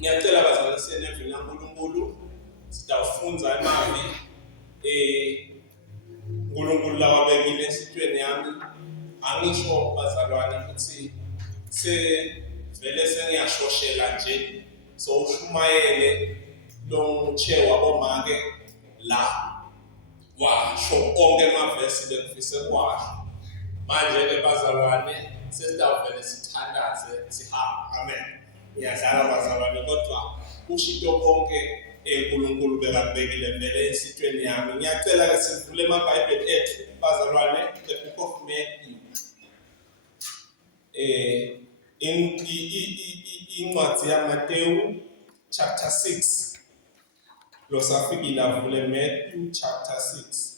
Ngiyacela bazalwane senevini laNkulunkulu sitawufunza imali uNkulunkulu lawa bekile enhlitweni yami. Angisho bazalwane ukuthi vele sengiyashoshela nje so ushumayele lo chair wabomake la washo onke amavesi bekufise kwasho. Manje ke bazalwane sesitawuvele sithandaze sihamba. Amen. Ngiyadlala bazalwane kodwa ushito konke uNkulunkulu bekabekile vele enhlitweni yami. Ngiyacela ke sivule amabhayibheli ethu bazalwane, the book of Matthew. Incwadi yaMateyu chapter 6. Lo safikile avule Matthew chapter 6.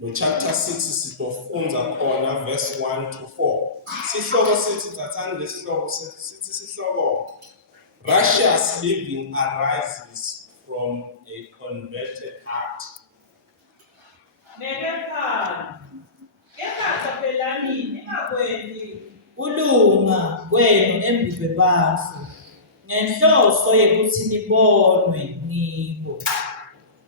No chapter 6 sitofunza khona verse 1 to 4. Sihloko sithi thathani lesihloko sithi sihloko righteous living arises from a converted heart. Kulunga kwenu embibe bafu ngenhloso yokuthi nibonwe ngibo.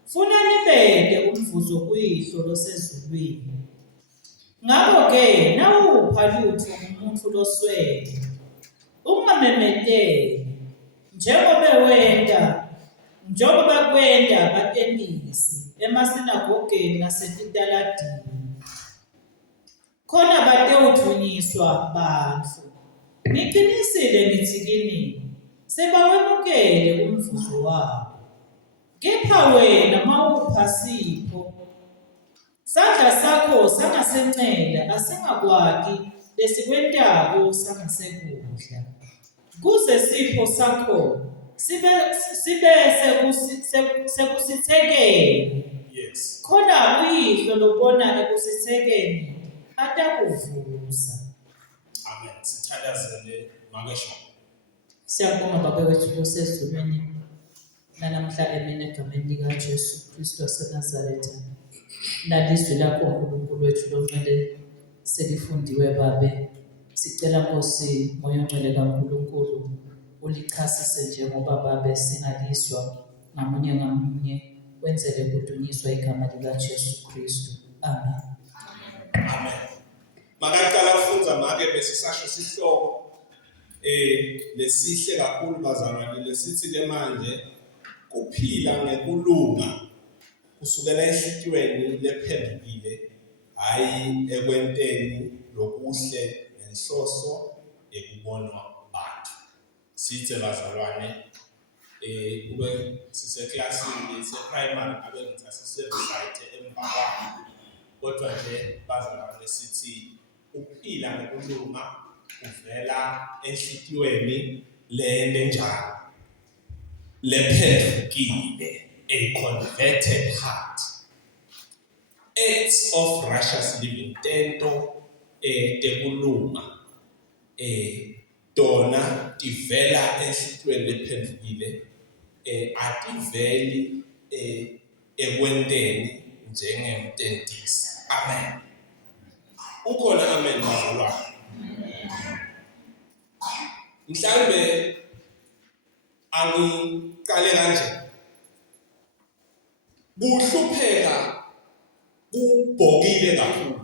Funa nibeke umvuzo kuyihlo losezulwini. Ngakho-ke nawupha lutho umuntu loswele, ungamemeteli njengoba kwenda abatenisi emasinagogeni nasezitaladini, khona batewuthunyiswa bantu. Ngiqinisile ngithi kini, sebawemukele umvuzo wabo. Kepha wena mawupha Sipho, sandla sakho sangasenxele asingakwaki lesikwentako sangasekudla, kuze Sipho sakho sibe sekusithekeni. Yes. Khona uyihlo lobona ekusithekeni atakuvusa. Amen. Sithandazele makesho. Siyabonga Baba wethu osezulwini. Namhla egameni likaJesu Kristu waseNazaretha. Nalizwi lakho uNkulunkulu wethu longcwele selifundiwe babe. Sicela Nkosi Moya Ongcwele kaNkulunkulu ulichasise njengoba babe singalizwa ngamunye wenzele kudunyiswa igama likaJesu Kristu. Amen. Amen. Makaqala kufunza make bese sasho sihloko lesihle kakhulu bazalwane lesithi ke manje kuphila ngekulunga kusukela enhlitweni lephendukile, hayi ekwenteni lokuhle nenhloso ekubonwa abantu. Sithe bazalwane kube siseklasini seprimary abe ngithathisebesite emva kodwa nje bazalwane sithi ukuphila ngekulunga kuvela enhlitweni lende njalo lephendukile, a converted heart. Acts of righteous living, tento tekulunga tona tivela enhlitweni lephendukile, ativeli ekwenteni njengemtentisi. Amen. Ukhona amen bazalwane. Mhlambe angiqale kanje. Kuhlupheka kubhokile kakhulu.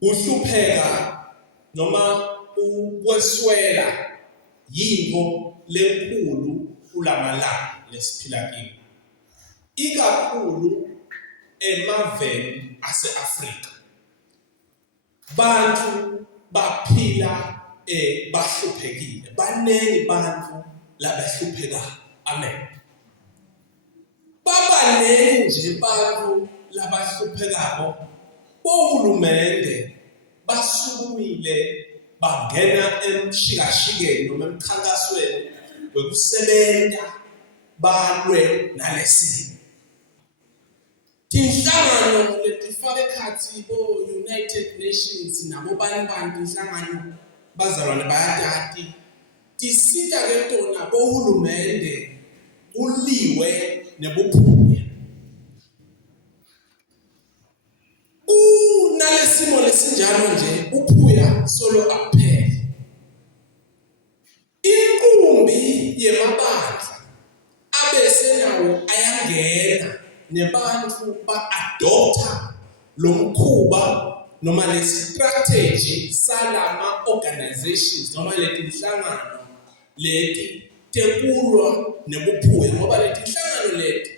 Kuhlupheka noma ukweswela yinto lenkulu kulamalanga lesiphila kini. Ikakhulu emaveni ase-Afrika. Bantu baphila bahluphekile. Baningi bantu labahlupheka. Amen. Babanengi nje bantu labahluphekako. Bohulumende basukumile bangena emshikashikeni noma emkhankasweni wekusebenza balwe nalesimo. Tinhlangano letifaka ekhathi United Nations nabo bantu inhlangano bazalwane bayatati tisita ke tona bohulumende uliwe nebuphuya. Nalesimo lesinjalo nje uphuya solo akuphele. yemabandla abese nawo ayangena nebantu ba-adopta lo mkhuba noma le strategy salama organizations noma leti nhlangano leti tekulwa nebuphuya ngoba leti nhlangano leti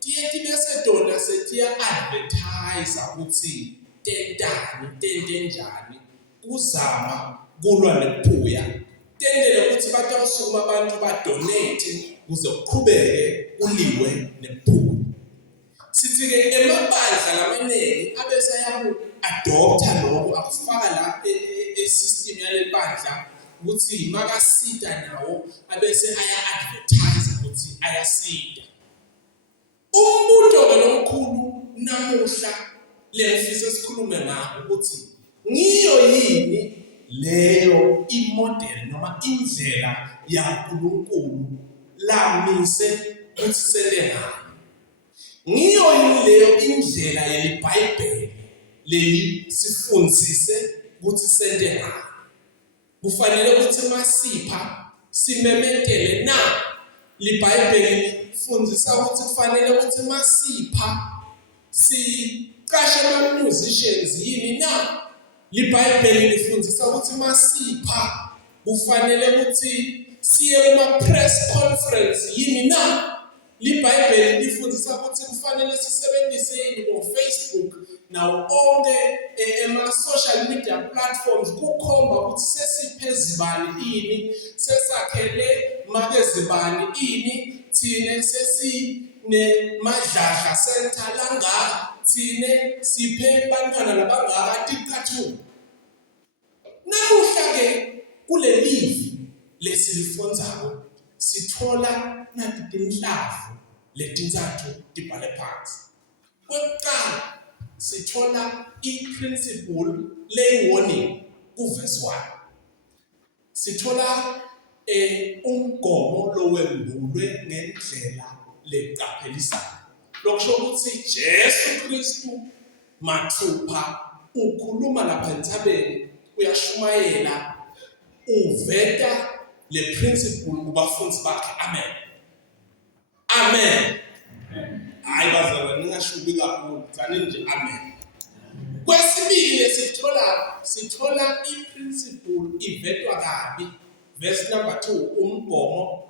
tiye tibe setona setiya advertise ukuthi tentani tentenjani kuzama kulwa nebuphuya tendele ukuthi batawusukuma abantu badonate kuze kuqhubeke kuliwe nebuphuya. Sithi-ke emabandla lamaningi abese ayaku-adopta lokho akufaka la e-system yale bandla ukuthi makasida nawo abese aya-advertise ukuthi ayasida. Umbuto-ke lomkhulu namuhla lengifisa sikhulume ngakho ukuthi ngiyo yini leyo imodel noma indlela yaNkulunkulu lamise ukuthi sende ngayo. Ngiyo yini leyo indlela yeBhayibheli leli sifundzise ukuthi sende ngayo. Kufanele ukuthi masipha simemetele na liBhayibheli lifundzisa ukuthi kufanele ukuthi masipha siqashe ama-musicians yini na liBhayibheli lifundzisa ukuthi masipha kufanele ukuthi siye kuma-press conference yini na liBhayibheli lifundzisa ukuthi kufanele sisebenzise yini ngo-Facebook nawo onke ema-social media platforms kukhomba ukuthi sesiphe zibani ini sesakhele make zibani ini thine sesinemadladla center langaka thine siphe bantwana labangaka tikathu. Namuhla-ke kule livi lesilifundzako sithola nathi tinhlamvu letintsathu tibhale phansi. Kokuqala sithola i-principle le-warning kuverse 1. Sithola umgomo lowembulwe ngendlela leqaphelisayo. Lokusho ukuthi Jesu Kristu mathupha ukhuluma lapha entsabeni uyashumayela uveta le principle kubafundi bakhe. Amen. Amen. Hayi bazalwane ningashubi kakhulu tsanini nje amen. Kwesibili sithola i-principle ivetwa kabi. Verse number 2 umgomo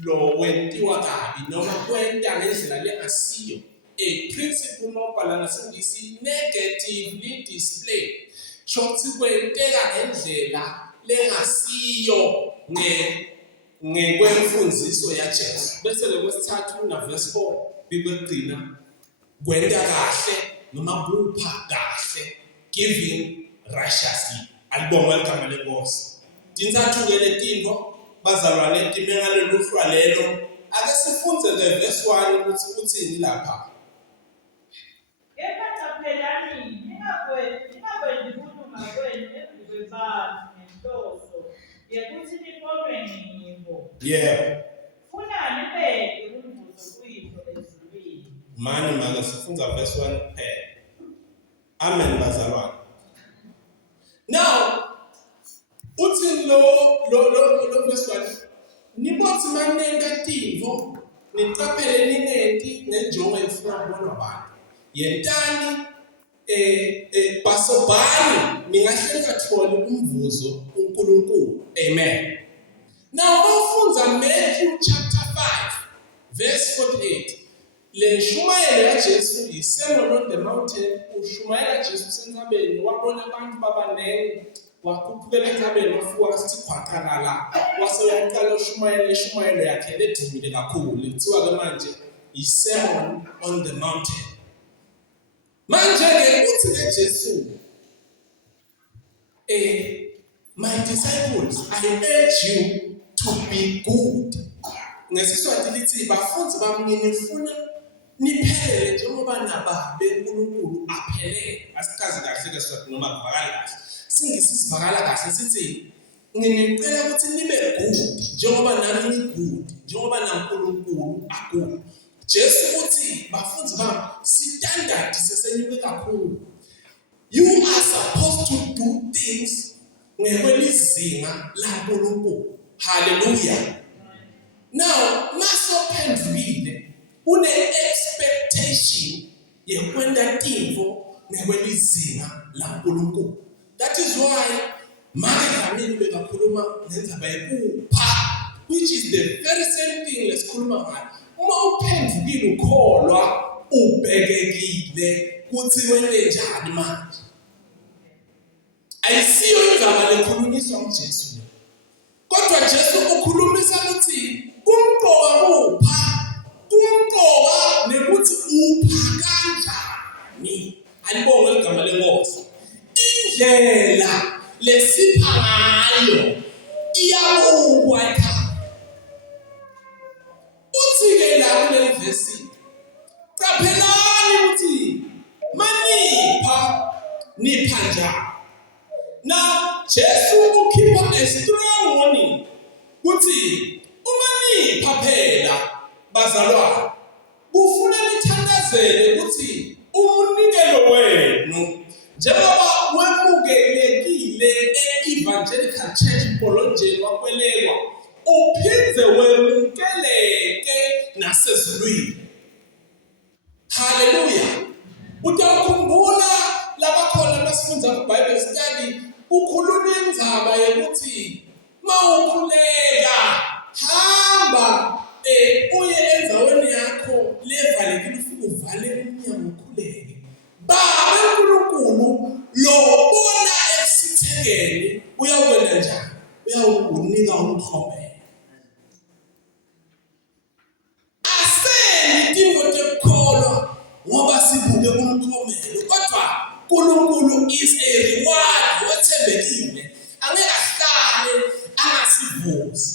lo wentiwa kabi noma kwenta ngendlela lengasiyo. A principle nobhala ngasingisi negatively displayed. Shothi kwenteka ngendlela lengasiyo ngekwemfundiso yaJesu. Bese lekwesithathu na verse 4 bibegcina kwenta kahle noma kupha kahle, giving righteously. Alibonga igama lenkosi. Tintsathu-ke letinto bazalwane time ngalolu hlwa lelo. Ake sifunze ke verse 1 ukuthi uthini lapha. Kepha qaphelani ningakwenzi ukukhuluma kwenu ezibebani ngenhloso yekuthi nikolwe ngiyimbo. Yeah. Funa nibeke umvuzo kuyihlo ezulwini. Mani make sifunza verse 1 kuphela. Amen bazalwane. Now uthi lo verse 1 nibothi manenga timvo niqaphele ninenti nenjongo efuna kubona abantu. Yentani basobhani ningahle katholi umvuzo uNkulunkulu. Amen. Now bafunza Matthew chapter 5 verse 48. Le shumayelo yaJesu iSermon on the Mountain ushumayela Jesu sentabeni wabona abantu babanenge wakhuphukela entabeni wafika wasithi khwaqalala wase uyaqala ushumayelo yakhe ledumile kakhulu kuthiwa ke manje iSermon on the Mountain. Manje ke uthi ke Jesu my disciples, I urge you to be good. Ngesiswati lithi bafunzi bami nifuna niphelele njengoba nababe uNkulunkulu aphelele. Asichaze kahle ke swati noma kuvakala kahle. Singisi sivakala kahle sithi nginicela ukuthi nibe good njengoba nami ni-good, njengoba naNkulunkulu a-good. Jesu uthi bafunzi bami standard sesenyuke kakhulu. You are supposed to do things ngekwelizinga laNkulunkulu. Hallelujah. Now, masophendukile une-expectation yekwenta tintfo ngekwelizinga laNkulunkulu. That is why manje ngamini bekakhuluma ngendzaba yekupha, which is the very same thing lesikhuluma ngayo. Uma uphendukile ukholwa ubhekekile kuthi wente njani manje. Ayisiyo indzaba lekhulunyiswa nguJesu. Kodwa Jesu ukhulumisa ukuthi kumqoka kupha, kumqoka nekuthi upha kanjani. Alibonge igama lenkosi. Indlela lesipha ngayo iyabukwa ekhaya. Uthi-ke la kule verse, qaphelani ukuthi manipha nipha njani. Now, Jesu ukhipha a strong warning ukuthi uma nipha phela bazalwane kufuna nithandazele ukuthi umnikelo wenu njengoba wemukelekile e-Evangelical Church Mbolonjeni wakwelekwa uphindze wemukeleke nasezulwini. Hallelujah. Utawukhumbula labakhona basifundza ku-Bible study kukhulunywa indzaba yokuthi mawukhuleka hamba uye endzaweni yakho levalekile ufike uvale umnyango ukhuleke. Baba uNkulunkulu lobona ekusithekeni uyawukwenda njani? Uyawukunika umthomelo. Aseni tintfo tekukholwa ngoba sibuke umthomelo, kodwa uNkulunkulu is a reward wethembekile. Angeke ahlale angasivuzi.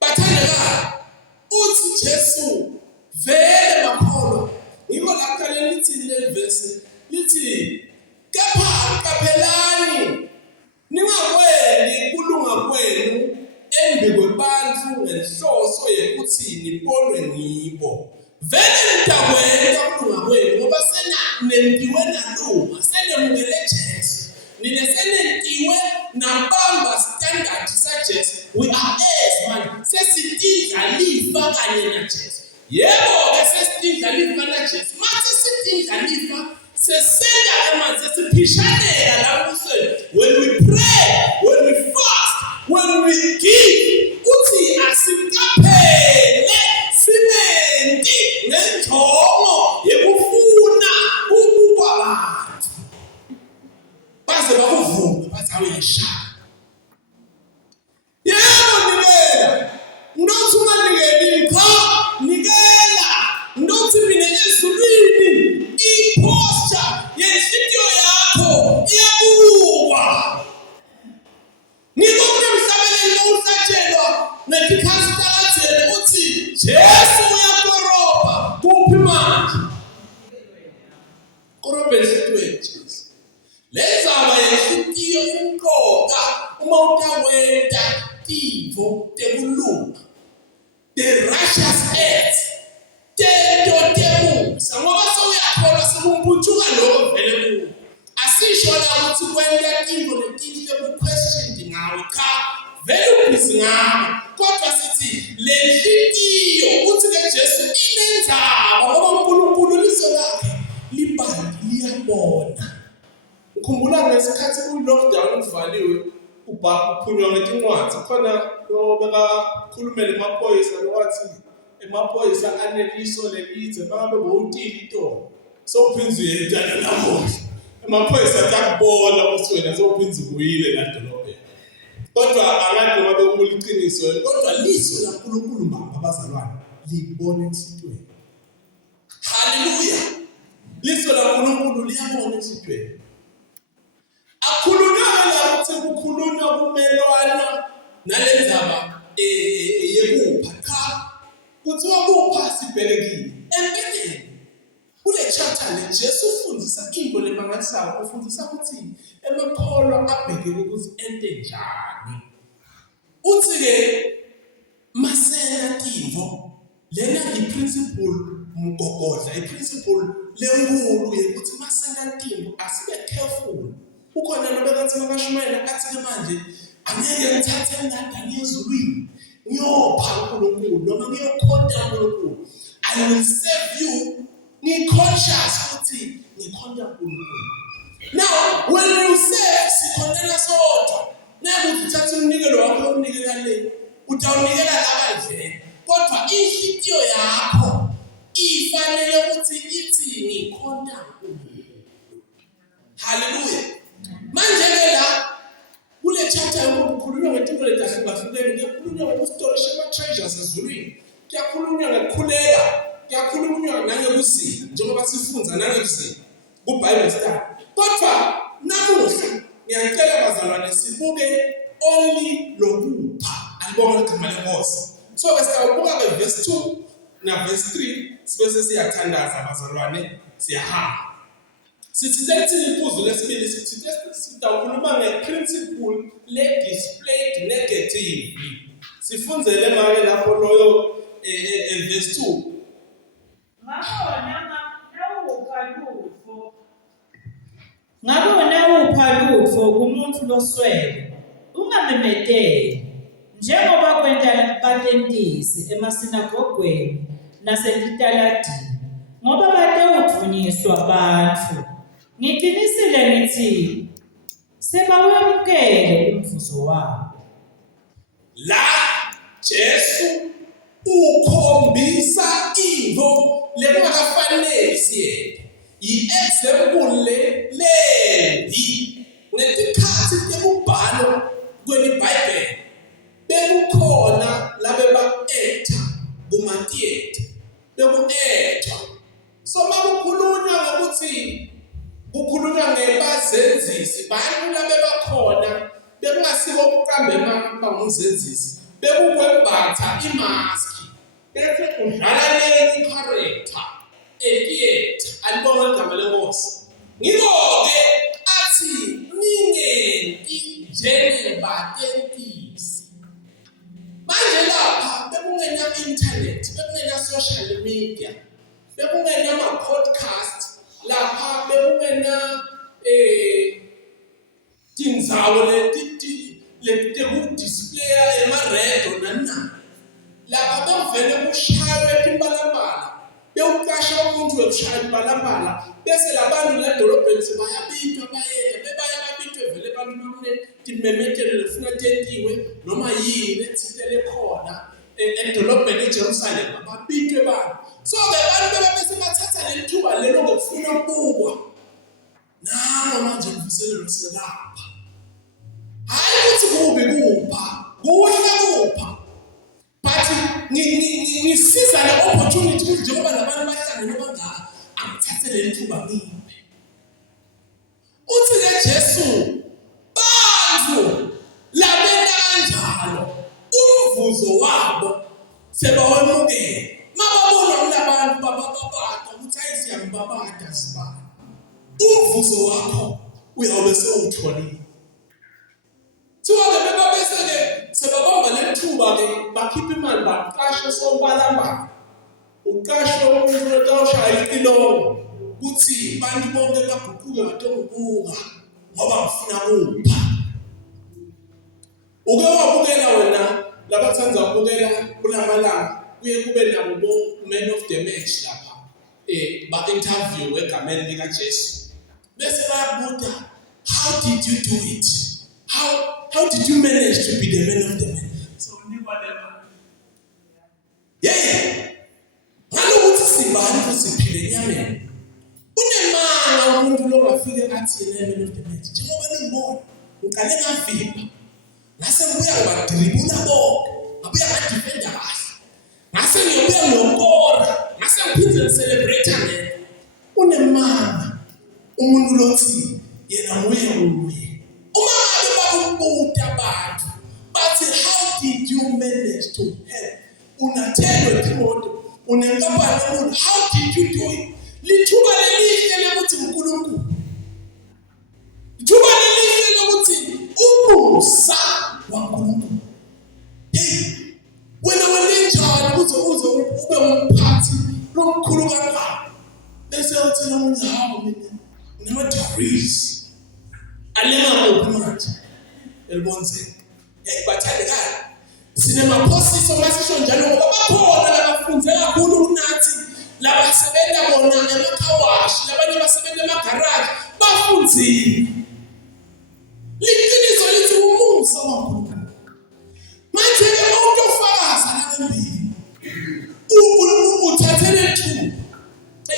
Bathandekayo, uthi Jesu vele bakholwa. Yiko la kuqala lithi le verse lithi kepha qaphelani ningakwenzi kulunga kwenu embi kwebantfu ngenhloso yekuthi nibonwe ngibo. Vele nitakwenda kulunga kwenu ngoba senentiwe nalunga, senemukele Jesu. Nine senentiwe nabamba standard sa Jesu. We are heirs man. Sesitidla lifa kanye na Jesu. Yebo-ke sesitidla lifa na Jesu. Mase sitidla lifa sesenda emanzi sesiphishaneka la kusweni. When we pray, when we fast, when we give, uthi asikaphele simenti nenjongo yekufuna ukubwa bantu. Baze bakuvuma bathi awuyashaya. Yebo nikela. Ndothi unganikeli mpha nikela. Ndothi mina ezulwini i-posture yenhliziyo yakho iyabukwa. Niko kunemhlabelelo uhlatshelwa netikhasitalatheni uthi Jesu uyakorobha kuphi manje? Korobha enhlitiyweni Jesu. Lenzaba yenhliziyo imqoka uma utawenta tintfo tekulunga. The righteous acts. Tento temusa ngoba sewuyakholwa sekumputshuka lokho vele kuwe. Asisho la ukuthi kwenta tintfo letinhle ku-question ngawe cha vele ubhizi ngawe. Kodwa sithi le nhliziyo uthi-ke Jesu inenzaba ngoba uNkulunkulu liso lakhe libandi liyabona. Ukhumbula ngesikhathi ku-lockdown uvaliwe uphunywa ngetincwadzi khona bekakhulumela emaphoyisa lowathi emaphoyisa aneliso lelidze mangabe bowutile itolo sowuphindze uyentana namuhla. Emaphoyisa atakubona ukuthi wena sowuphindze ubuyile la dolobheni. Kodwa angathi ngoba bekumula iqiniso kodwa liso laNkulunkulu mbamba abazalwane libona enhlitiyweni. Hallelujah. Liso laNkulunkulu liyabona enhlitiyweni. Akhulunywa la ukuthi kukhulunywa kumelwana nalenzaba yekupha cha kuthiwa kupha sibhekekile. Empeleni kule chapter le Jesu ufundisa into lemangalisayo ufundisa ukuthi emakholwa abhekele ukuthi ente njani. Uthi-ke masena tintfo lena i-principle mgogodla i-principle lenkulu yekuthi masena tintfo asibe careful. Ukhona nobekathi makashumayela athi-ke manje angeke ngithathe ingadi ngiyezulwini ngiyopha uNkulunkulu noma ngiyokhonza uNkulunkulu. I will serve you. Conscious ukuthi ngikhonza uNkulunkulu. Now, when you serve, sikhonzela sodwa. Nakuthi uthatha umnikelo wakho unikela le. Utawunikela labandle. Kodwa inhliziyo yakho ifanele ukuthi ithi ngikhonza uNkulunkulu. Hallelujah. Manje ke la kule chapter ukukhulunywa ngezinto ezahlukahlukene, kuyakhulunywa ngokustorisha ama-treasures ezulwini, kuyakhulunywa ngokukhuleka, kuyakhulunywa nangekuzila njengoba sifunza nangekuzila kuBible study. Kodwa namuhla ngiyacela bazalwane sibuke only lokupha, alibonga igama lenkosi. So ke sitawubuka ke verse 2 na verse 3 sibese siyathandaza bazalwane siyahamba. Sithi lethini iphuzu lesibili sithi sitawukhuluma ngeprinciple le-displayed negatively. Sifunzele make lapho loyo verse 2. Ngabe nawupha lutho kumuntu loswele, ungamemetheki, njengoba kwenta abatentisi emasinagogweni nasezitaladini, ngoba batewuthunyiswa abantu. Ngiqinisile ngithi sebawemukele umvuzo wabo. La Jesu ukhombisa into lekungakafanele siyenze. I-example lembi ngetikhathi tekubhalwa kweliBhayibheli bekukhona labeba-actor kuma-theatre beku-actor. So makukhulunywa ngokuthi kukhulunywa ngebazenzisi, bantu labebakhona bekungasiko ukuqamba emanga ngumzenzisi, bekukwembatha imaski bese udlala leli character e-theatre. Alibonga igama lenkosi. Ngiko-ke athi ningenti njengebatentisi. Manje lapha bekungena-internet, bekungena-social media, bekungena-ama-podcast, lapha bekungena tindzawo lekudisplaya emaredo nani. Lapha bekuvele kushaywe timbalambala, bewuqasha umuntu wekushaya imbalambala, bese labantu ledolobheni sebayabitwa bayenda, bebaya babitwe vele abantu bamune timemethelo lefuna tentiwe noma yini lethintele khona edolobheni eJerusalem babitwe bantu. So ke bantu bebese bathatha le thuba lelo ngokufuna ukubukwa. Nawo manje mvuselelo selapha. Hayi ukuthi kubi kupha, kuhle kupha. But ngisiza le opportunity njengoba nabantu bahlangene bangaka angithathe le thuba ngiphe. Uthi ke Jesu bantu labena kanjalo umvuzo wabo sebawemukela. Mababona unabantu babababada ukuthi ayisiyambabada sibani. Umvuzo wakho uyabe sewutholile. Thiwa ke bebabese ke sebabamba le thuba ke bakhipha imali baqashe sombalambala. Uqashe umuntu otawushaya ilongo kuthi bantu bonke baguquke batongubuka ngoba ngifuna kupha. Uke wabukela wena labathanza ukubukela kulamalanga kuye kube nabo men of the match lapha ba-interview egameni likaJesu bese bayabuza, how did you do it? How did you manage to be the man of the man? So ngalokuthi sibani kusiphile enyameni. Unemanga umuntu longafike athi yena man of the match. Njengoba ningibona uqale ngavimba ngase ngibuya ngadribula bonke, ngabuya ngadefenda kahle, ngase ngiyobuya ngiyokora, ngase ngiphinde ngicelebrate ngene. Unemanga umuntu lothi yena uye. Uma ngabe bakubuta abantu bathi how did you manage to help? Unathelwe imoto, unenkampani enkulu, how did you do it? Lithuba lelihle lokuthi uNkulunkulu. Lithuba lelihle lokuthi umusa waNkulunkulu. Wena wenenjani uze ube umphathi lomkhulu kangaka? Bese uthi nomuntu hawo mina ngama-degrees. Alema kuphi manje elibonzeni. Bathandekayo sinemaphosiso masisho njalo ngoba bakhona labafunde kakhulu kunathi labasebenza bona emakhawashi labanye basebenza emagaraji bafundzile liqiniso lithi umusa wakhona manje awutofakaza nalembili uthathele thu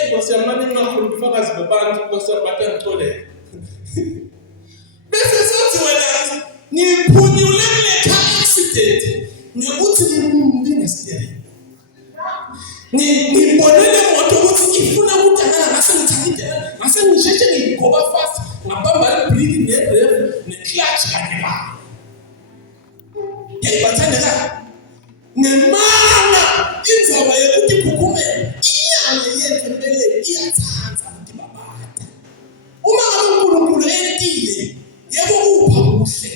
Nkosi yamani ngingakhuluma ubufakazi babantu Nkosi yabatha ngitholele bese sothi wena ngiphunyule kule car accident ngikuthi nginesiyini ngibonele imoto ukuthi ifuna ukudangala ngase ngithakide ngase ngisheshe ngigoba fast ngabamba ibriki nerev neclutch kanye kanye yayibathandela nemana inzaba yokuthi kukhumele inyama yethu mbele iyathanza ukuthi babada uma ngabe uNkulunkulu entile yebo kupha kuhle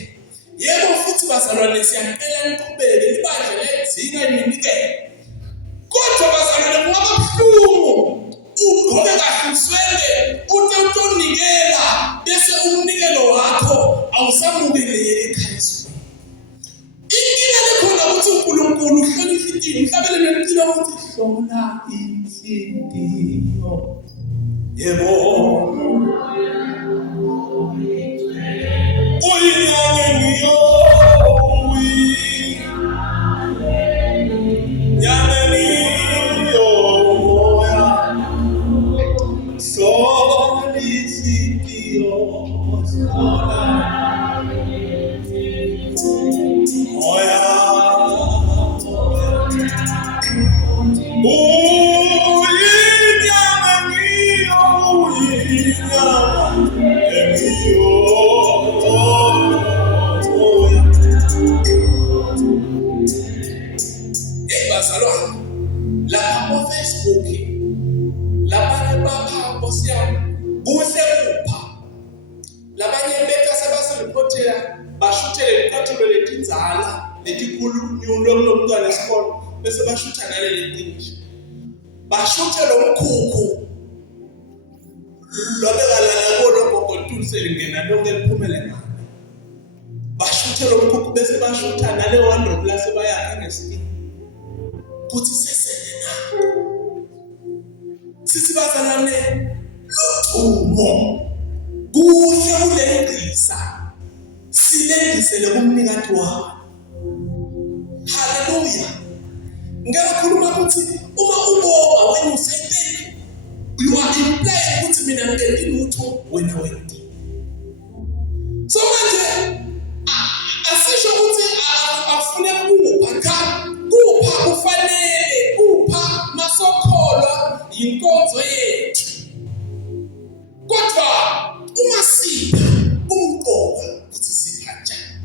yebo futhi bazalwane siyacela niqhubeke libandla lezinga iminikelo kodwa bazalwane kungaba buhlungu ugqoke kahle uswele utonikela bese umnikelo wakho awusamukeleke ekhaya inkinga lekhona ukuthi uNkulunkulu uhlonipha intilo mhlabele nempilo ukuthi hlona inhliziyo yebo bese bashutha naleli tinje bashutha lomkhukhu lobekalala kolobhokotuse lingena lonke liphumele ngalo bashutha lomkhukhu bese bashutha nale 100 plus bayakha ngesiki kuthi sesena sisibazalane luchumo kuhle kulengisa silengisele kumnikati wakho haleluya ngiyakhuluma ukuthi uma ubonga when you say thank you are implying ukuthi mina ngidinga lutho wena wendi so manje asisho ukuthi akufanele kupha kufanele kupha masokholwa inkonzo yethu kodwa uma sipha umqoka ukuthi sipha njani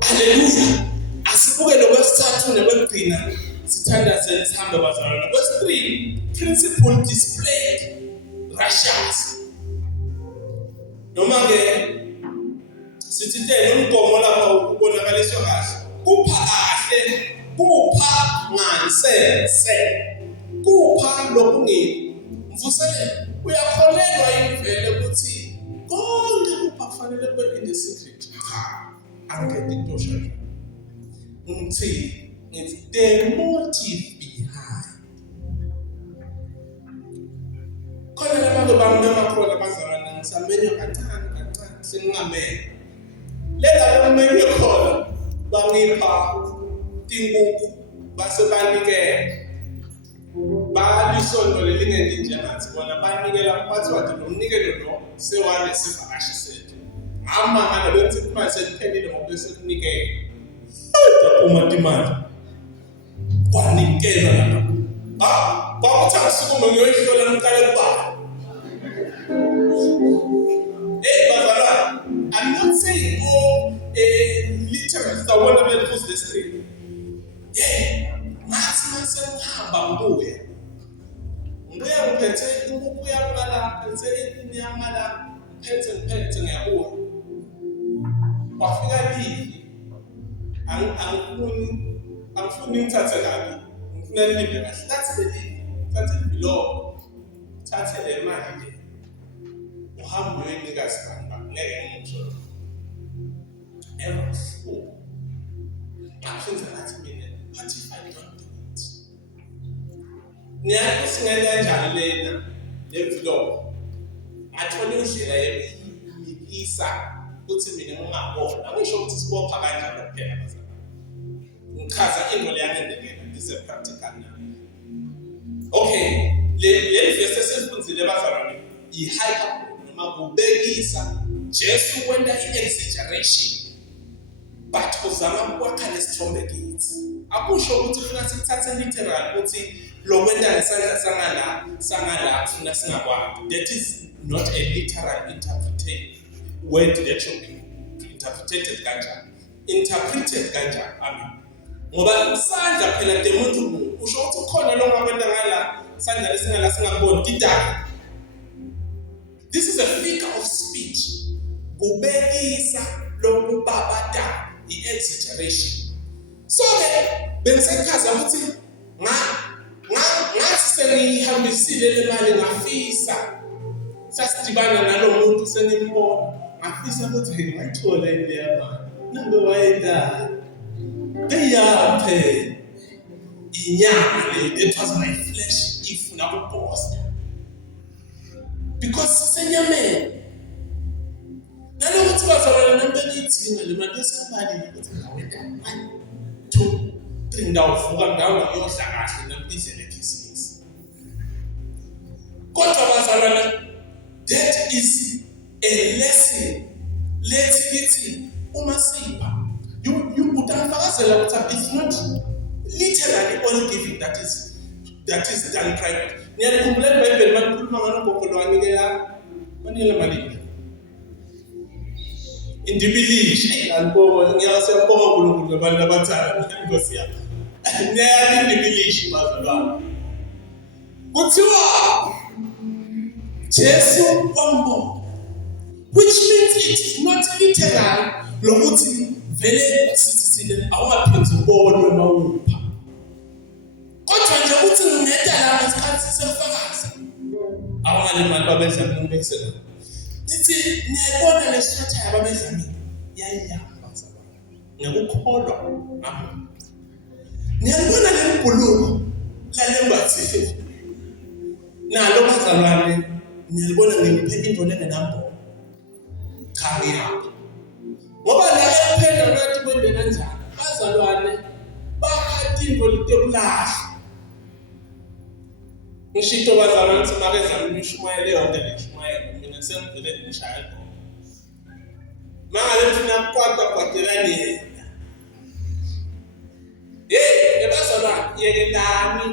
haleluya asibuke lokwesithathu nekwekugcina sithanda sihambe bazalwane kwesi-3 principle displayed righteous noma-ke sithi nomgomo lapha ubonakaliswa kahle kupha kahle kupha nganisense kupha lokungeni mvuselelo uyakholelwa imvele ukuthi konke kupha kufanele kube in the secret angekho into shaya it's the motive behind. Khona labantu bangamakhona bazalwana ngisamenyo kancane singamele. Lela lomenye khona bangipha tinguku base banikela. Balisondo lelingendi njengathi bona banikela bathi wathi nomnikelo lo sewale sivakashi sethu. Ngama ngana bethi kuma sethelile ngobese kunikela. Uma timali kwanikela lapha bakuthi sikume ngiyohlola ngicale kuba bazalwane I'm not saying all literally the one that goes the street mase ngihamba mbuye ngiphethe inkukhu yamala phethe inyamala phethe ngiyabuya wafika livi angifuni ngithathe kabi ngifuna nilinde kahle thathe below thathe le mali le uhambe uyenikazi ngeke ngisho ever Actions athi mina, what if I don't do it? Niyazi singenza kanjani lena le-vlog? Ngathole indlela yokuyimikisa ukuthi mina ngingabona. Angisho ukuthi sibopha kanjalo kuphela bazalwane. Ngichaza into leyangendekela, this is a practical now. Okay, le verse esifundzile bazalwane i-hyperbole noma kubekisa Jesu wenda i-exaggeration. But uzama ukwakha lesithombe kithi. Akusho ukuthi ufuna sikuthathe literal ukuthi lo wenda ngesandla sangala ufuna singakwazi. That is not a literal interpretation. Word that should be interpreted kanjani. Interpreted kanjani. Amen. Ngoba isandla phela demuntu usho ukuthi khona lo ngakwenda ngala sandla lesingala singaboni didaka. This is a figure of speech. Kubekisa lokubabada i-exaggeration. So bengisechaza ukuthi ngathi sengihambisile le mali ngafisa sasidibana nalo muntu sengimbona ngafisa ukuthi ngayithola ile mali nambe wayenda deyaphe inyama le, that was my flesh ifuna ukubosta because senyameni nalokuthi bazalwane nambe ngiyidinga le mali esabali ukuthi ngawenda 1 2 3 ndawuvuka ngiyodla kahle nampizele Christmas. Kodwa bazalwane, that is a lesson. Let's get uma sipha you utamfakazela ukuthi it's not literally all giving that is done private. Niyakhumbula eBhayibheli makukhuluma ngalogogo lwanikela mali indibilishi alibonga ngiyasebonga uNkulunkulu abantu abathanda inkosi yami. Niyaya indibilishi bazalwane. Kuthiwa Jesu wambona, which means it is not literal lokuthi vele sisile awaphenza ubonwe mawupha. Kodwa nje ukuthi ngingeda la ngesikhathi semfakazi. Awungalimali babedla ngibekisela. Nithi niyabona lesithatha yababedlamini yayihamba bazalwane. Ngiyakukholwa amen. Niyabona le mbuluko lalembathi. Nalo bazalwane niyabona ngiphe into lengenambo. Cha ngiyapha. Ngoba la ephela nathi kwende kanjani. Bazalwane bakhathi into litebulashi. Ngishito bazalwane simakeza imishumayelo yonke leshumayelo mina sengivele ngishaya khona. Manje ngifuna kwadelani yena. Bazalwane yekelani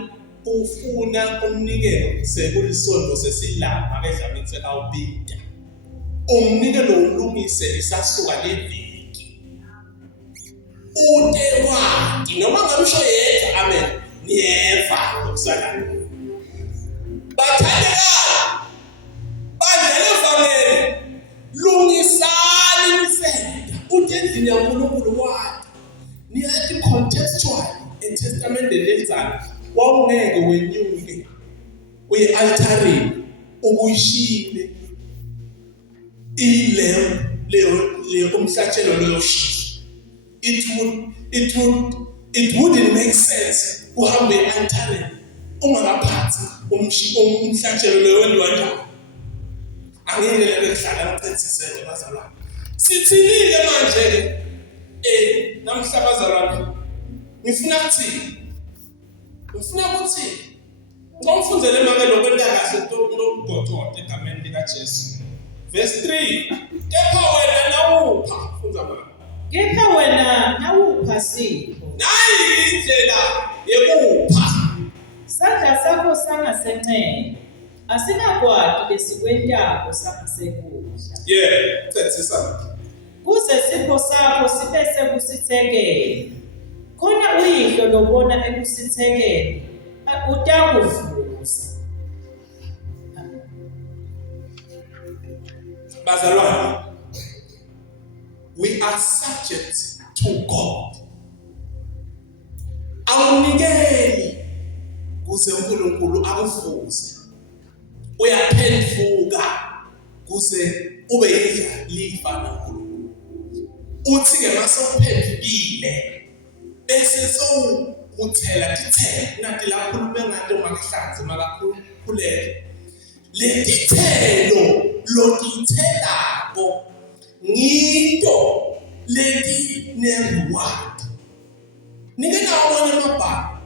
ufuna umnikelo sekulisondo sesilapha kedlamini sekawubida. Umnikelo ulungise isasuka leviki. Ute wathi noma ngamsho yedwa amen. Niyeva ukusala. Bathandekayo bandlela evangeli lungisani nisenda uthi endlini yaNkulunkulu wathi niyathi contextual eTestament lelizana wawungeke wenyuke uye altareni ubuyishile ile umhlatshelo loyoshiso. It wouldn't make sense uhambe e-altareni ungakaphathi umhlatshelo loyo wenziwa njani. Angeke lebe kuhlala ngicetshisele bazalwane. Sithilile manje ke namhla bazalwane. Ngifuna ukuthi ngomfundzele make lokwenta kahle lokugotoda egameni likaJesu. Verse 3. Kepha wena nawupha funza manje. Kepha wena nawupha sipho. Nayi indlela yekupha. Sandla sakho sangasenxele asinakwadi lesikwentako sangasekudla. Yeah, uthethisa. Kuze sipho sakho sibe sekusithekela. Khona uyihlo lobona ekusithekela utakuvusa. Bazalwane, we are subject to God. Awunikeli kuze uNkulunkulu akuvuze. Uyaphenduka kuze ube yidla lifa noNkulunkulu. Uthi ke mase uphendukile sesowuthela tithelo nathi la khulume ngato makahlanze makakhuleke letithelo lokithelako ngito leti nereward nike nawubona amabhanga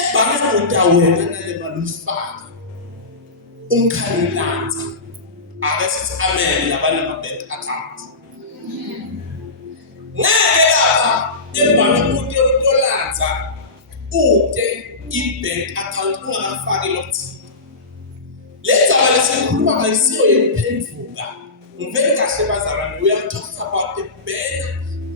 ebhange utawena nale mali uyifaka umkhanilanza ake sithi amen labana bank account ngeke lapha ebhange utolanza i-bank account ungakafaki lokuthi let's have a listen to my CEO Penfuga. Very kahle we are talking about the better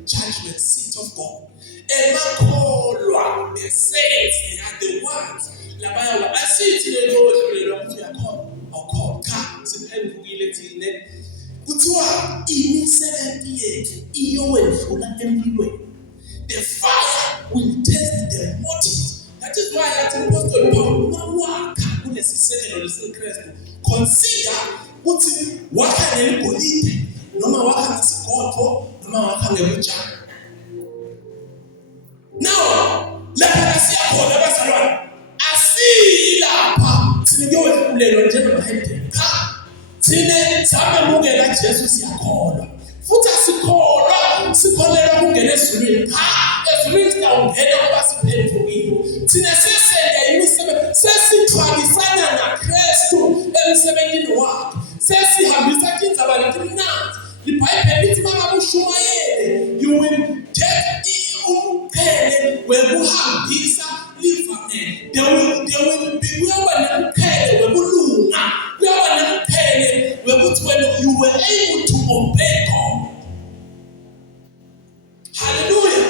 judgment seat of God. Emakholwa, the saints, they are the ones. Labaya I see it in the Lord, we are called ka siphendukile thine. Kuthiwa imi 78 iyowedlula empilweni. The fire will test the motives. That is why that Apostle Paul mawakha kulesisekelo lesikristu consider ukuthi wakha ngeligolide noma wakha ngesigodlo noma wakha ngebutshana. Now lapha siyakhona bazalwane asilapha sinekuyodlulelwa njengomhedeni cha thine sabemukela Jesu siyakholwa futhi sikholelwa ukungena ezulwini cha ezulwini singawungena ngoba siphendukile thina sesenda imisebenzi sesithwalisana naKristu emsebenzini wakhe sesihambisa indzaba letimnandi iBhayibheli lithi mama ushumayele you will take umqhele wekuhambisa livangeli there will be kuyoba nomqhele wekulunga kuyoba nomqhele wekuthi when you were able to obey God. Hallelujah.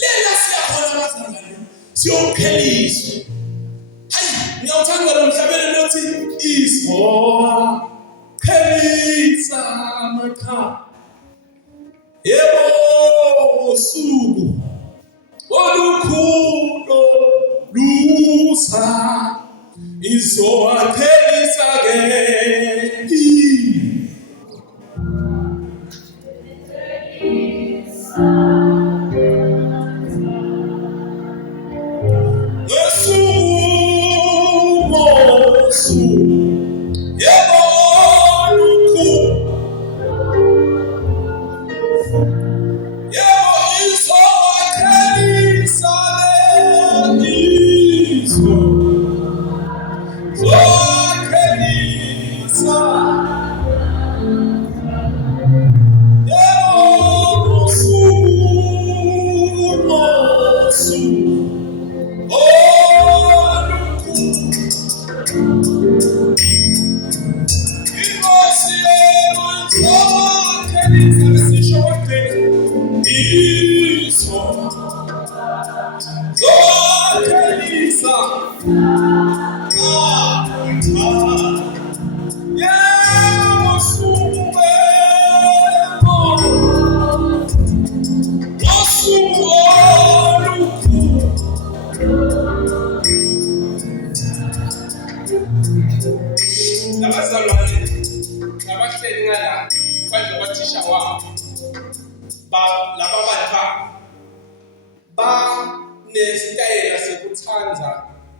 Lela siyakhona bazalwane siyopheliswa. Hayi ngiyawuthanda lo mhlabeni lothi iswa phelisa amakha. Yebo usuku olukhulu lusa izowaphelisa ke.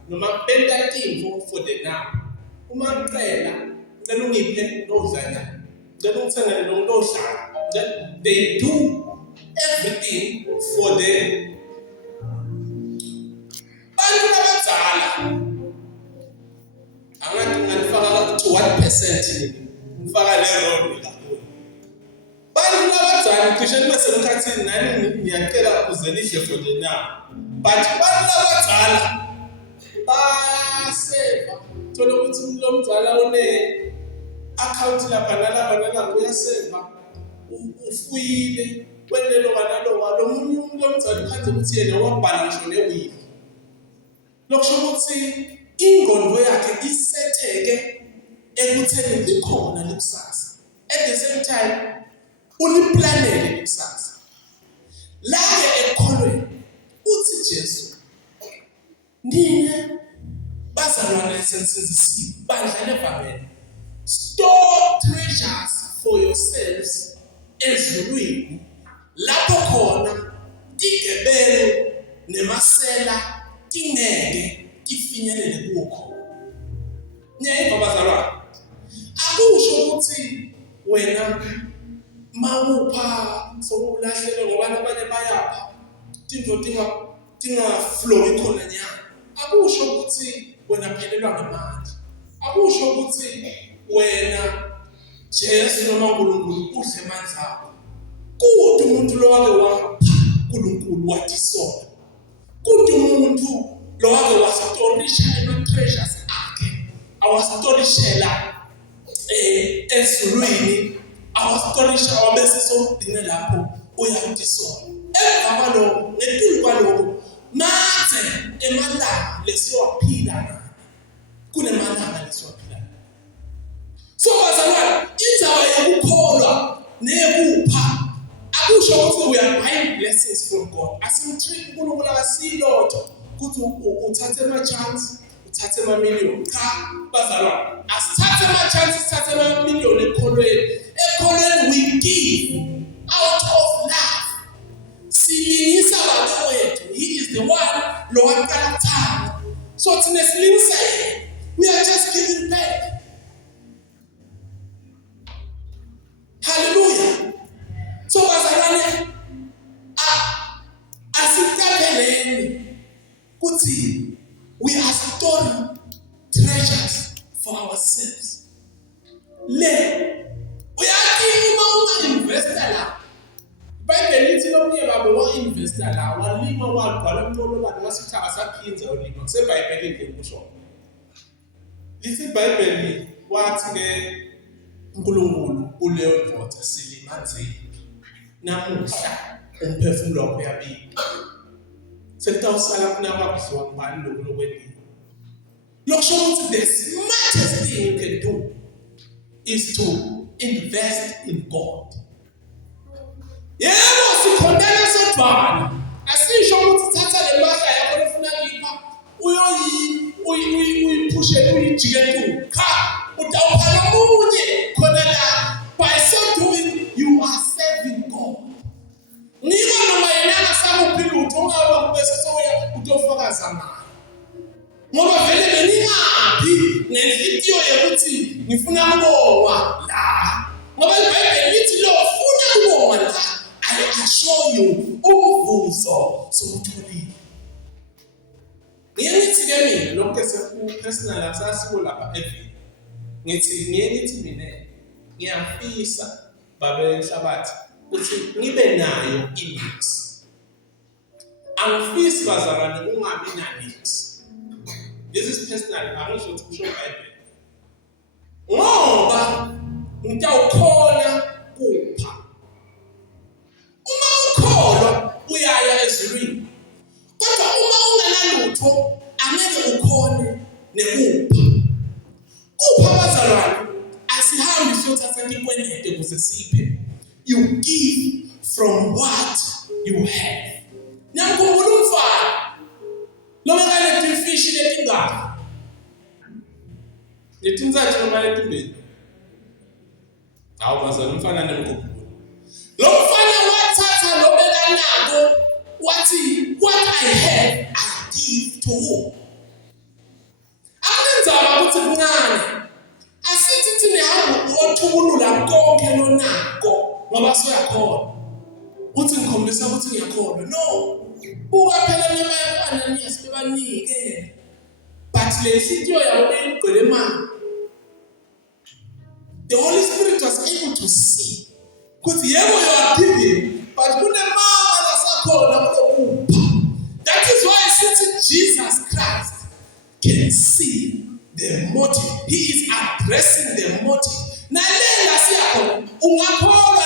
Noma benda timvo for the now. Uma ngicela ngicela ungiphe lodlana. Ngicela ungithengele lo lodlana. They do everything for them. Bantu abadala angathi nganifaka to 1% ngifaka le road kakhulu. Bantu abadala cishe bese ngikhathini nani ngiyacela uzelidle for the now. But bantu abadala baseva thola ukuthi lo mzala une account lapha nalapha uyaseva ufuyile kwenelo kanalo lo munye umuntu omzala ukhanze ukuthi yena wabhala ngisho newili lokusho ukuthi ingqondo yakhe isetheke ekutheni likhona lekusasa at the same time uliplanele lekusasa la ke ekholweni uthi Jesu nina bazalwane sensizisiwe bandla levangeli store treasures for yourselves ezulwini lapho khona igebelo nemasela tingeke tifinyelele kukho. Ngiyayiva bazalwane. Akusho ukuthi wena mawupha sokulahlele ngoba abanye bayapha tinto tinga flow ikhona nyana. Akusho ukuthi wena phelelwa ngamandla. Akusho ukuthi wena Jesu noma uNkulunkulu udle amandla akho. Kude umuntu lo wake wapha uNkulunkulu watisona. Kude umuntu lo wake wastorisha ama-treasures akhe. Awastorishela ezulwini, awastorisha wabese somgcine lapho uyatisona. Emva kwalokho ngetulu kwalokho mathe emalanga lesiwaphila naye. Kunemalanga lesiwaphila. So bazalwane, indaba yokukholwa nekupha akusho ukuthi we are buying blessings from God. Asimtreat uNkulunkulu akasilotho ukuthi uthathe ama-chance, uthathe ama-million. Cha bazalwane, asithathe ama-chance, sithathe ama-million ekholweni. Ekholweni we give out of love. Silingisa baba wethu. He is the one lo waqala thanda. So thina silingisa yena. We are just giving back. Hallelujah. So bazalwane, asitapeleni kuti we are storing treasures for ourselves. Le uyathi uma unga-investa la, iBhayibheli lithi nomnye baba wa-investa la, walima wagcwala umqolo wakhe wasithi akasaphinza ulima. KuseBhayibhelini kusho. Lithi iBhayibheli wathi-ke uNkulunkulu kuleyo ndoda silima nzima. Namuhla umphefumulo wakho uyabika. Sekutawusala kunabakudliwa ngubani lokhu lokwendima. Lokusho ukuthi the smartest thing you can do is to invest in God. Yebo sikhondela sodwana. Asisho ukuthi thatha le mali yakho ofuna lipha uyiphushe uyijike tu. Cha, utawuphala omunye khona la. By so doing you are serving God. Niba noma yena asakuphila uthonga kubese soya utofakaza naye. Ngoba vele beningaphi nenhliziyo yokuthi ngifuna ukubonga la. Ngoba iBhayibheli lithi lo ufuna ukubonga la, I assure you umvuzo sokutholile. Ngiyithi ke mina lokho personal asasiko lapha evini. Ngiyithi mina ngiyafisa babe enhlabathi ukuthi ngibe nayo imix. Angifisi bazalwane kungabi na-mix. This is personal, angisho ukuthi kusho iBhayibheli. Ngoba ngitawukhona kupha. Uma ukholwa uyaya ezulwini. Kodwa uma unganalutho angeke ukhone nekupha. Kupha bazalwane asihambi siyothatha ikwenede ukuze siphe. You give from what you have. Nyamkhumbula umfana. Noma ngale fish letingaka. Letinzathi noma letimbili. Hawu bazalwane umfana nemkhumbula. Lo mfana wathatha lo bekanako wathi what I have I give to you. Akunzaba ukuthi kuncane. Asithi thina hamba othubulula konke lonako ngoba soyakhona. Uthi ngikhombisa ukuthi ngiyakholwa. No. Buka phela nema yabanani sibebanike. But le nhliziyo yabo beyigcwele imali. The Holy Spirit was able to see. Because yebo you are giving, but kunemali lasakhona kulokupha. That is why since Jesus Christ can see the motive. He is addressing the motive. Nalela siyakho ungakholwa la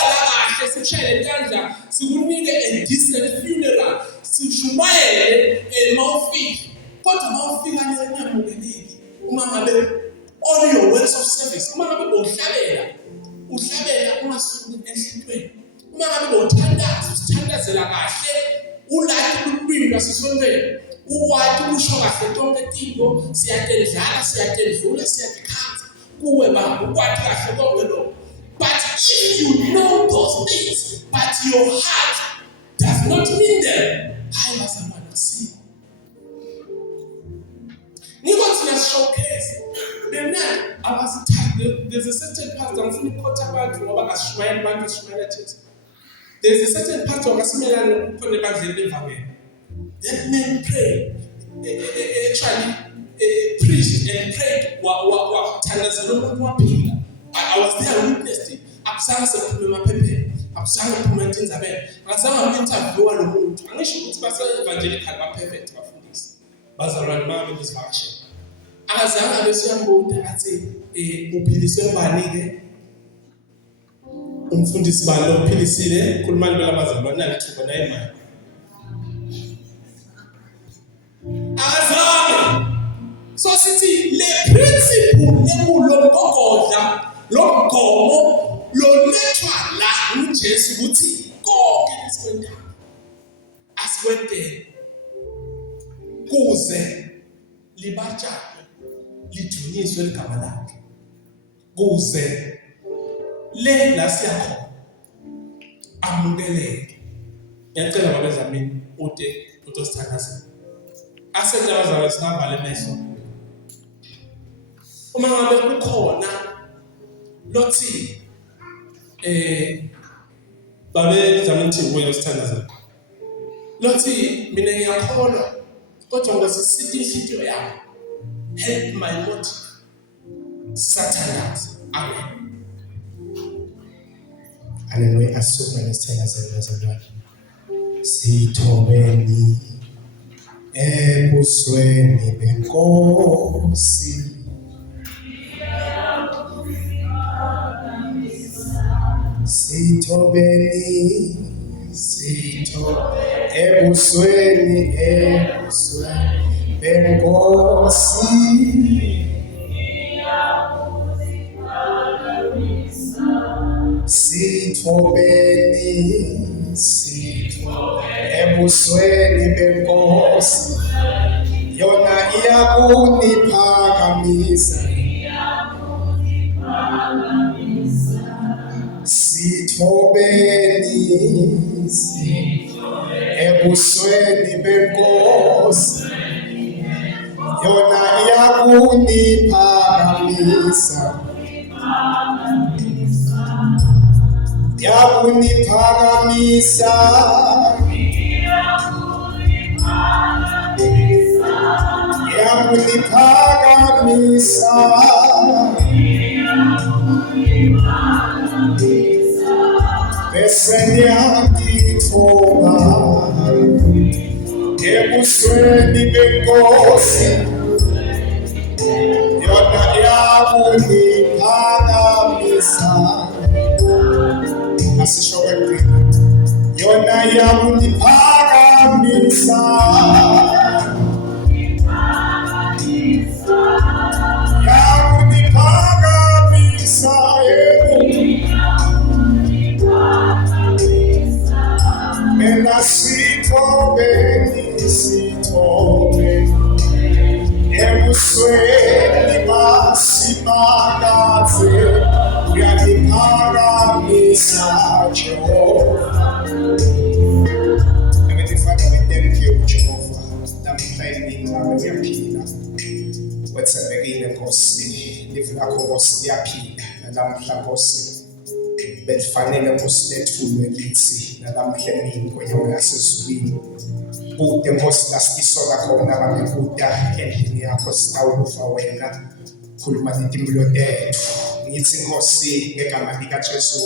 kahle sishayele kandla sikunike a decent funeral sishumayele mawufika. Kodwa mawufika nyamukeleki uma ngabe all your words of service uma ngabe uhlabela ungasuki enhlitweni. Uma ngabe uthandazela kahle ulaki ulwimi lwasesondweni. Uwathi kusho kahle tonke tinto siyatendlala siyatendlula siyakhanza kuwe baba ukwathi kahle konke lokho. But if you know those things but your heart does not mean them, I bazalwane siko. Nikothi na showcase. There's a certain pastor ngifuna ukukhotha abantu ngoba kasishmayela abantu sishmayela Jesu. There's a certain pastor ngasimelana ukukhona ebandleni levangeli. That man prayed. Actually preached and prayed wathandazela umuntu waphila. I was there, I witnessed it. Akuzange sephume emaphepheni, akuzange phume endzabeni, akuzange interviewa lo muntu. Angisho ukuthi base-evangelical ba-perfect bafundisi. Bazalwane bami bezivakashela. Akazange abesiyambuda athi uphiliswe ngubani-ke? Umfundisi bani lo uphilisile? Khulumani phela bazalwane nalithuba naye imali. Akazange. So sithi le principle ekulo mgogodla lo mgomo lo lethwa la uJesu ukuthi konke lesikwendayo asikwendele kuze libatshane lidunyiswe igama lakhe kuze le la siyakhona amukeleke. Ngiyacela babezamini utosithakazela asenabazalwane singavala emehlo. Uma ngabe kukhona lothi babezamini thi wena usithandazela lothi mina ngiyakholwa kodwa ngosisithi inhliziyo yami help my motive satanazi. Amen. Haleluya. Asukuma nesithandazelo bazalwane. Sithobeni ebusweni benkosi. Sithobeni ebusweni benkosi. Sithobeni ebusweni benkosi. Yona iyakuphakamisa. Sithobeni ebusweni benkosi. Yona iyakuphakamisa. Yakuphakamisa. Yakuphakamisa. Bese ngiyakuthoba ebusweni benkosi. Yona yakuphakamisa. Asisho kwempilo. Yona yakuphakamisa. Yakuphakamisa. Mena sithobeni ebusweni basimakaze. Uyaliphakamisa Jehova. Heavenly Father, we thank you Jehova. Namuhla emini Baba uyaphila. Wethembekile Nkosi. Livu lakho Nkosi liyaphila. Namuhla Nkosi belifanele Nkosi lethulwe kithi. Namuhla emini kwenye yasezulwini. Kude Nkosi lasisola khona babekuda endlini yakho sitawukufa wena. Khuluma netimpilo tethu. Ngithi Nkosi ngegama lika Jesu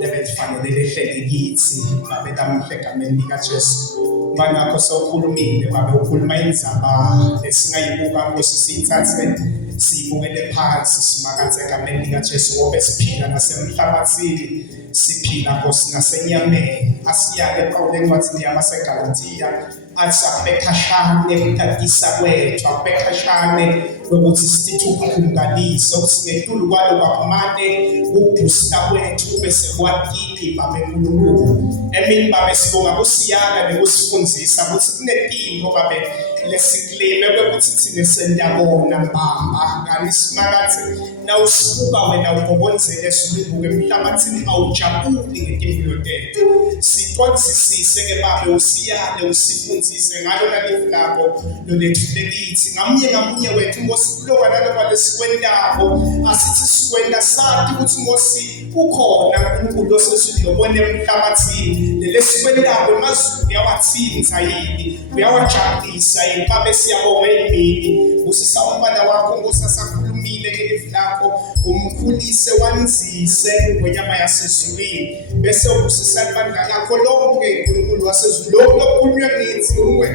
lebelifanele lehlele kithi babe namuhla egameni lika Jesu. Manakho sokhulumile babe ukhuluma indzaba esingayibuka Nkosi siyithathe siyibukele phansi simakathe egameni lika Jesu ngoba siphila nasemhlabathini siphila Nkosi nasenyameni. Asiyake eqawule encwadini yabaseGalatiya athi akubekhashane ukutadisa kwethu, akubekhashane ukuthi sithupha umngaliso singetulu kwalo kwakumane ukubhusta kwethu bese kwatini abaningi babe uNkulunkulu. Emini babe sibonga kusiyana nekusifundisa ukuthi kunetinto babe lesikleme bekuthi thina sendiyabona mbamba ngani simakathe na usibuka wena ugobonzele esibuke emhlabathini awujabuli ngetimpilo tethu. Siqondisise ke babe usiyane usifundzise ngalo nalifu lakho lolethulelithi ngamunye wethu ngosikulonga naloba lesikwendako asithi sikwenda sathi ukuthi ngosi kukhona uNkulunkulu osesiyobona emhlabathini lesikwendako emazulu uyawathinta yini uyawajabulisa yini babe siyabonga emini usisa umntwana wakho ngosasakhulumile ngelifu lakho umkhulise wanzise ngonyama yasezulwini bese ubusisa libandla lakho lonke uNkulunkulu wasezulwini lokukhulunywa ngithi uwe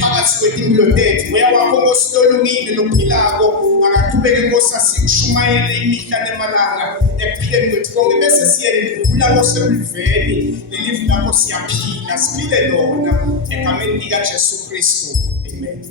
phakathi kwetimpilo tethu moya wakho ngosilolungile lophilako akaqhubeke ngosasikushumayele imihla nemalanga ekuphileni kwethu konke bese siyendlula losemveni lelifu lakho siyaphila siphile lona egameni likaJesu Kristu. Amen.